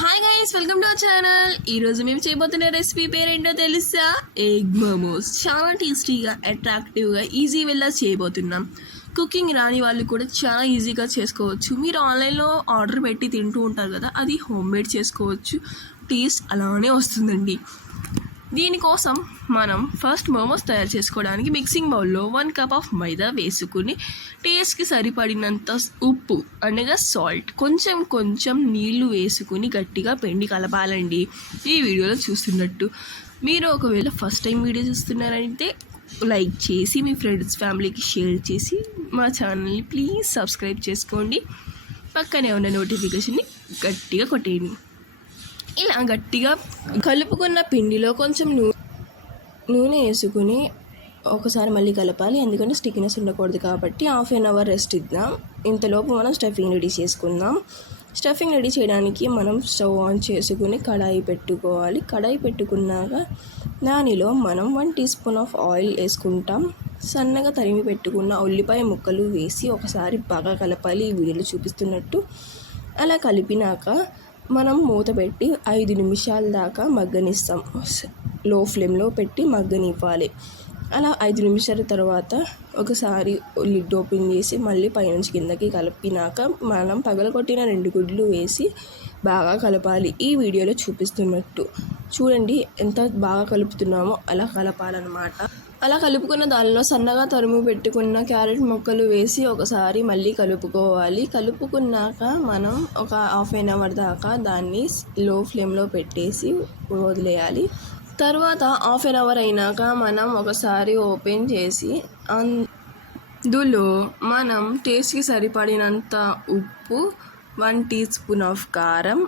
Hi guys, welcome to our channel. ఈరోజు మేము చేయబోతున్న రెసిపీ పేరేంటో తెలుసా? ఎగ్ మోమోస్. చాలా టేస్టీగా, అట్రాక్టివ్గా, ఈజీ వెళ్ళా చేయబోతున్నాం. కుకింగ్ రాని వాళ్ళు కూడా చాలా ఈజీగా చేసుకోవచ్చు. మీరు ఆన్లైన్లో ఆర్డర్ పెట్టి తింటూ ఉంటారు కదా, అది హోమ్ మేడ్ చేసుకోవచ్చు. టేస్ట్ అలానే వస్తుందండి. దీనికోసం మనం ఫస్ట్ మోమోస్ తయారు చేసుకోవడానికి మిక్సింగ్ బౌల్లో 1 కప్ ఆఫ్ మైదా వేసుకుని టేస్ట్కి సరిపడినంత ఉప్పు అనగా సాల్ట్, కొంచెం నీళ్లు వేసుకుని గట్టిగా పిండి కలపాలండి. ఈ వీడియోలో చూస్తున్నట్టు. మీరు ఒకవేళ ఫస్ట్ టైం వీడియో చూస్తున్నారంటే లైక్ చేసి మీ ఫ్రెండ్స్ ఫ్యామిలీకి షేర్ చేసి మా ఛానల్ని ప్లీజ్ సబ్స్క్రైబ్ చేసుకోండి. పక్కనే ఉన్న నోటిఫికేషన్ని గట్టిగా కొట్టేయండి. ఇలా గట్టిగా కలుపుకున్న పిండిలో కొంచెం నూనె వేసుకుని ఒకసారి మళ్ళీ కలపాలి, ఎందుకంటే స్టిక్నెస్ ఉండకూడదు కాబట్టి. హాఫ్ అన్ అవర్ రెస్ట్ ఇద్దాం. ఇంతలోపు మనం స్టఫింగ్ రెడీ చేసుకుందాం. స్టఫింగ్ రెడీ చేయడానికి మనం స్టవ్ ఆన్ చేసుకుని కడాయి పెట్టుకోవాలి. కడాయి పెట్టుకున్నాక దానిలో మనం 1 టీ స్పూన్ ఆఫ్ ఆయిల్ వేసుకుంటాం. సన్నగా తరిమి పెట్టుకున్న ఉల్లిపాయ ముక్కలు వేసి ఒకసారి బాగా కలపాలి, ఈ వీడియోలో చూపిస్తున్నట్టు. అలా కలిపినాక మనం మూత పెట్టి 5 నిమిషాల దాకా మగ్గనిస్తాం. లో ఫ్లేమ్లో పెట్టి మగ్గనివ్వాలి. అలా 5 నిమిషాల తర్వాత ఒకసారి లిడ్ ఓపెన్ చేసి మళ్ళీ పైనుంచి కిందకి కలిపినాక మనం పగలగొట్టిన 2 గుడ్లు వేసి బాగా కలపాలి, ఈ వీడియోలో చూపిస్తున్నట్టు. చూడండి ఎంత బాగా కలుపుతున్నామో అలా కలపాలన్నమాట. అలా కలుపుకున్న దానిలో సన్నగా తరుము పెట్టుకున్న క్యారెట్ ముక్కలు వేసి ఒకసారి మళ్ళీ కలుపుకోవాలి. కలుపుకున్నాక మనం ఒక హాఫ్ అన్ అవర్ దాకా దాన్ని లో ఫ్లేమ్లో పెట్టేసి వదిలేయాలి. తర్వాత హాఫ్ అన్ అవర్ అయినాక మనం ఒకసారి ఓపెన్ చేసి అందులో మనం టేస్ట్కి సరిపడినంత ఉప్పు, 1 టీ స్పూన్ ఆఫ్ కారం,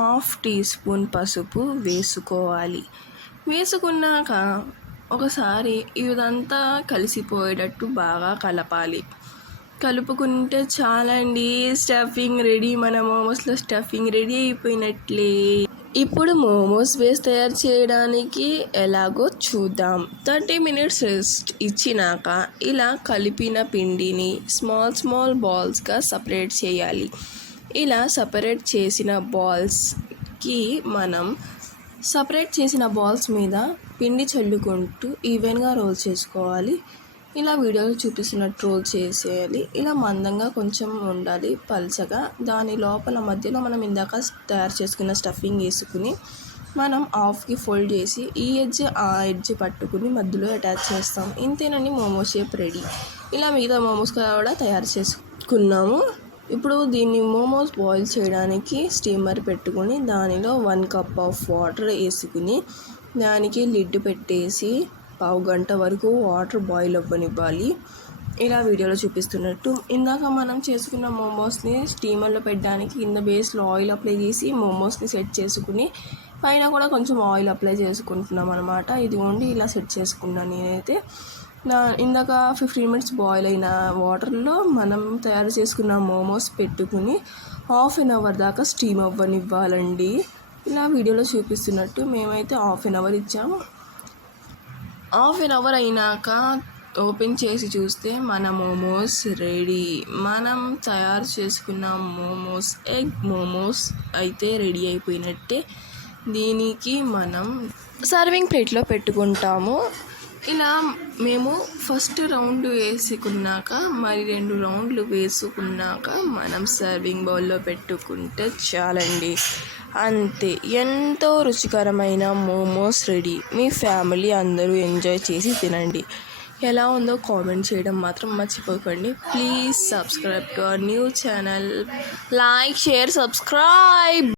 హాఫ్ టీ స్పూన్ పసుపు వేసుకోవాలి. వేసుకున్నాక ఒకసారి ఇదంతా కలిసిపోయేటట్టు బాగా కలపాలి. కలుపుకుంటే చాలండి, స్టఫింగ్ రెడీ. మన మోమోస్లో స్టఫింగ్ రెడీ అయిపోయినట్లే. ఇప్పుడు మోమోస్ బేస్ తయారు చేయడానికి ఎలాగో చూద్దాం. 30 మినిట్స్ రెస్ట్ ఇచ్చినాక ఇలా కలిపిన పిండిని స్మాల్ బాల్స్గా సపరేట్ చేయాలి. ఇలా సపరేట్ చేసిన బాల్స్కి మనం సపరేట్ చేసిన బాల్స్ మీద పిండి చల్లుకుంటూ ఈవెన్గా రోల్ చేసుకోవాలి. ఇలా వీడియోలో చూపిస్తున్నట్టు రోల్ చేసేయాలి. ఇలా మందంగా కొంచెం ఉండాలి, పల్చగా. దాని లోపల మధ్యలో మనం ఇందాక తయారు చేసుకున్న స్టఫింగ్ వేసుకుని మనం హాఫ్కి ఫోల్డ్ చేసి ఈ ఎడ్జ్ ఆ ఎడ్జ్ పట్టుకుని మధ్యలో అటాచ్ చేస్తాం. ఇంతేనండి, మోమోస్ షేప్ రెడీ. ఇలా మిగతా మోమోస్ కూడా తయారు చేసుకున్నాము. ఇప్పుడు దీన్ని మోమోస్ బాయిల్ చేయడానికి స్టీమర్ పెట్టుకుని దానిలో 1 కప్ ఆఫ్ వాటర్ వేసుకుని దానికి లిడ్ పెట్టేసి 1/2 గంట వరకు వాటర్ బాయిల్ అవ్వనివ్వాలి. ఇలా వీడియోలో చూపిస్తున్నట్టు. ఇందాక మనం చేసుకున్న మోమోస్ని స్టీమర్లో పెట్టడానికి కింద బేస్లో ఆయిల్ అప్లై చేసి మోమోస్ని సెట్ చేసుకుని పైన కూడా కొంచెం ఆయిల్ అప్లై చేసుకుంటున్నాం అనమాట. ఇదిగోండి, ఇలా సెట్ చేసుకున్నాను నేనైతే. ఇందాక 15 మినిట్స్ బాయిల్ అయిన వాటర్లో మనం తయారు చేసుకున్న మోమోస్ పెట్టుకుని హాఫ్ అన్ అవర్ దాకా స్టీమ్ అవ్వనివ్వాలండి. ఇలా వీడియోలో చూపిస్తున్నట్టు మేమైతే హాఫ్ అన్ అవర్ ఇచ్చాము. హాఫ్ అన్ అవర్ అయినాక ఓపెన్ చేసి చూస్తే మన మోమోస్ రెడీ. మనం తయారు చేసుకున్న మోమోస్, ఎగ్ మోమోస్ అయితే రెడీ అయిపోయినట్టే. దీనికి మనం సర్వింగ్ ప్లేట్లో పెట్టుకుంటాము. ఇలా మేము ఫస్ట్ రౌండ్ వేసుకున్నాక మరి 2 రౌండ్లు వేసుకున్నాక మనం సర్వింగ్ బౌల్లో పెట్టుకుంటే చాలండి. అంతే, ఎంతో రుచికరమైన మోమోస్ రెడీ. మీ ఫ్యామిలీ అందరూ ఎంజాయ్ చేసి తినండి. ఎలా ఉందో కామెంట్ చేయడం మాత్రం మర్చిపోకండి. Please subscribe to our new channel. Like, share, subscribe.